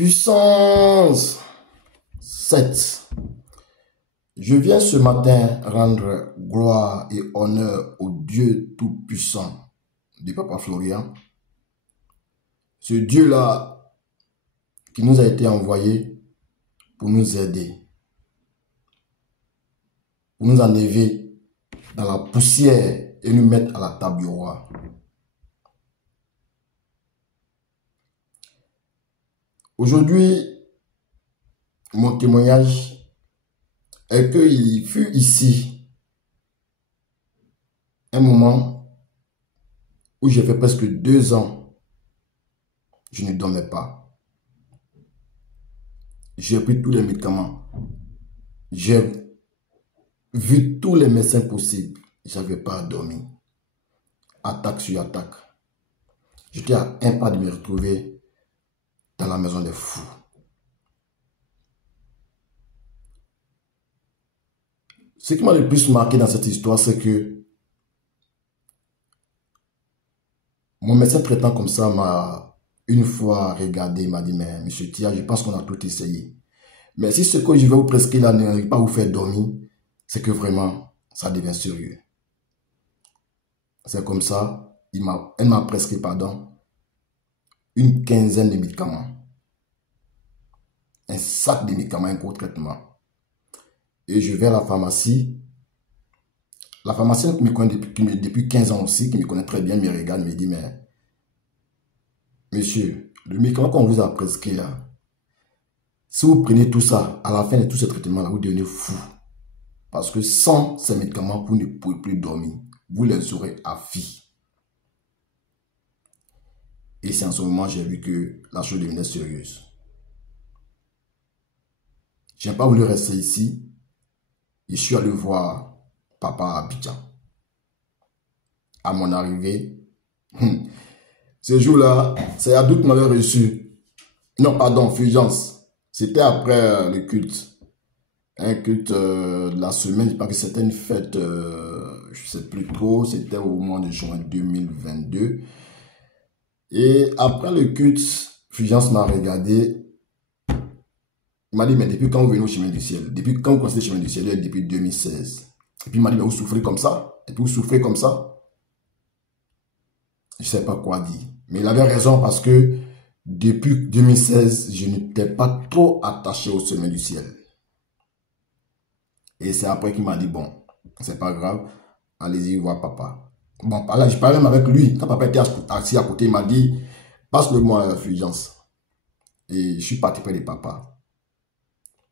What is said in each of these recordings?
Puissance 7. Je viens ce matin rendre gloire et honneur au Dieu Tout-Puissant du Papa Florian. Ce Dieu-là qui nous a été envoyé pour nous aider, pour nous enlever dans la poussière et nous mettre à la table du roi. Aujourd'hui, mon témoignage est qu'il fut ici un moment où j'ai fait presque 2 ans, je ne dormais pas. J'ai pris tous les médicaments. J'ai vu tous les médecins possibles. Je n'avais pas à dormir. Attaque sur attaque. J'étais à un pas de me retrouver dans la maison des fous. Ce qui m'a le plus marqué dans cette histoire, c'est que mon médecin traitant comme ça m'a une fois regardé, il m'a dit, mais monsieur Tia, je pense qu'on a tout essayé. Mais si ce que je vais vous prescrire là n'arrive pas à vous faire dormir, c'est que vraiment, ça devient sérieux. C'est comme ça, elle m'a prescrit, une quinzaine de médicaments. Un sac de médicaments, un gros traitement. Et je vais à la pharmacie. La pharmacienne qui me connaît depuis 15 ans aussi, qui me connaît très bien, me regarde, me dit, mais monsieur, le médicament qu'on vous a prescrit là, si vous prenez tout ça, à la fin de tout ce traitement là, vous devenez fou. Parce que sans ces médicaments, vous ne pouvez plus dormir. Vous les aurez à vie. Et c'est en ce moment que j'ai vu que la chose devenait sérieuse. Je n'ai pas voulu rester ici. Je suis allé voir papa à Abidjan. À mon arrivée, ce jour-là, c'est Adou qui m'avait reçu. Non, pardon, Fulgence. C'était après le culte. Un culte de la semaine, je pense que c'était une fête, je ne sais plus trop, c'était au mois de juin 2022. Et après le culte, Fulgence m'a regardé. Il m'a dit, mais depuis quand vous venez au chemin du ciel? Depuis quand vous connaissez le chemin du ciel? Depuis 2016. Et puis il m'a dit, mais vous souffrez comme ça? Et puis vous souffrez comme ça? Je ne sais pas quoi dire. Mais il avait raison parce que depuis 2016, je n'étais pas trop attaché au chemin du ciel. Et c'est après qu'il m'a dit, bon, c'est pas grave, allez-y voir papa. Bon, là, je parlais même avec lui. Quand papa était assis à côté, il m'a dit, passe-le-moi, Fulgence. Et je suis parti près de papa.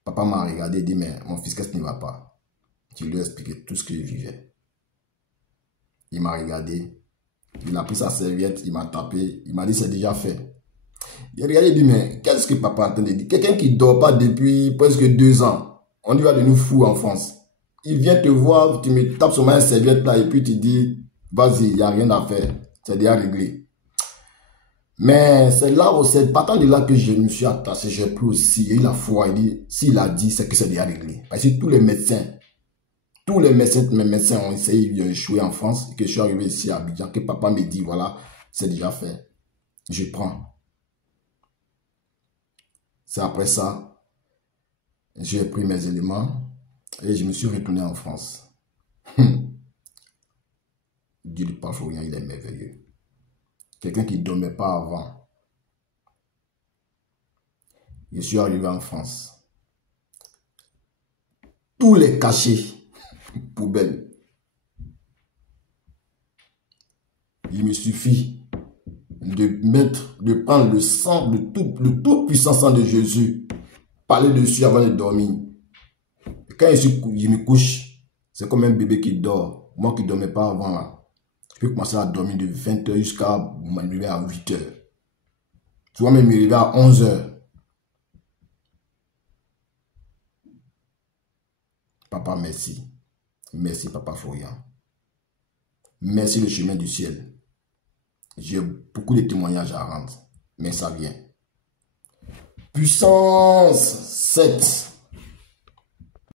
Papa m'a regardé et dit, mais mon fils, qu'est-ce qui ne va pas? Je lui ai expliqué tout ce que je vivais. Il m'a regardé. Il a pris sa serviette, il m'a tapé. Il m'a dit, c'est déjà fait. Il a regardé et dit, mais qu'est-ce que papa a entendu dire? Quelqu'un qui ne dort pas depuis presque 2 ans. On lui va de nous fous en France. Il vient te voir, tu me tapes sur ma serviette là et puis tu dis, vas-y, il n'y a rien à faire. C'est déjà réglé. Mais c'est là où c'est partant de là que je me suis attaché, j'ai pris aussi, et la foi, il dit, s'il a dit, c'est que c'est déjà réglé. Parce que mes médecins ont essayé de échouer en France, et que je suis arrivé ici à Abidjan, que papa me dit, voilà, c'est déjà fait. Je prends. C'est après ça, j'ai pris mes éléments, et je me suis retourné en France. Dieu du Papa Florian, il est merveilleux. Quelqu'un qui ne dormait pas avant. Je suis arrivé en France. Tous les cachets, poubelles. Il me suffit de prendre le sang, le tout puissant sang de Jésus, parler dessus avant de dormir. Et quand je me couche, c'est comme un bébé qui dort. Moi qui ne dormais pas avant là. Je peux commencer à dormir de 20 h jusqu'à m'arriver à 8 h. Tu vois, même m'arriver à 11 h. Papa, merci. Merci, Papa Florian. Merci, le chemin du ciel. J'ai beaucoup de témoignages à rendre, mais ça vient. Puissance 7.